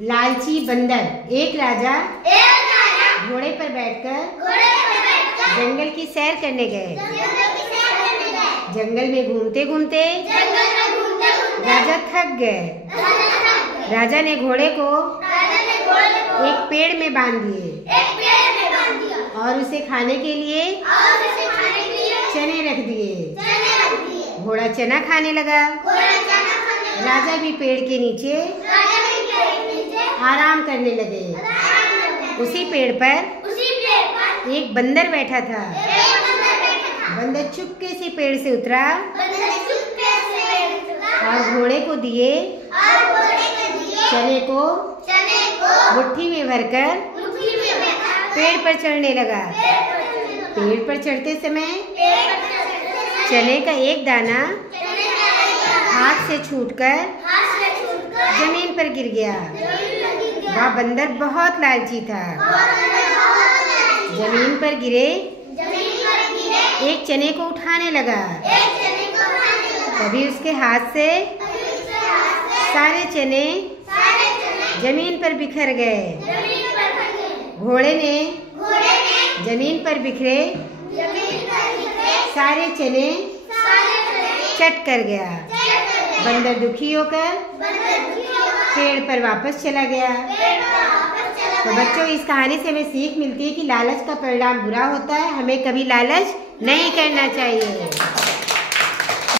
लालची बंदर। एक राजा घोड़े पर बैठकर जंगल की सैर करने गए। जंगल में घूमते घूमते राजा थक गए। राजा ने घोड़े को एक पेड़ में बांध दिए और उसे खाने के लिए चने रख दिए। घोड़ा चना खाने लगा। राजा भी पेड़ के नीचे आराम करने लगे। उसी पेड़ पर एक बंदर बैठा था। बंदर चुपके से पेड़ से उतरा और घोड़े को दिए चने को मुट्ठी में भरकर पेड़ पर चढ़ने लगा। पेड़ पर चढ़ते समय चने का एक दाना हाथ से छूटकर जमीन पर गिर गया। वह बंदर बहुत लालची था। जमीन पर गिरे एक चने को उठाने लगा। तभी उसके हाथ से सारे चने जमीन पर बिखर गए। घोड़े ने जमीन पर बिखरे सारे चने चट कर गया। बंदर दुखी होकर पेड़ पर वापस चला गया। तो बच्चों, इस कहानी से हमें सीख मिलती है कि लालच का परिणाम बुरा होता है। हमें कभी लालच नहीं करना चाहिए।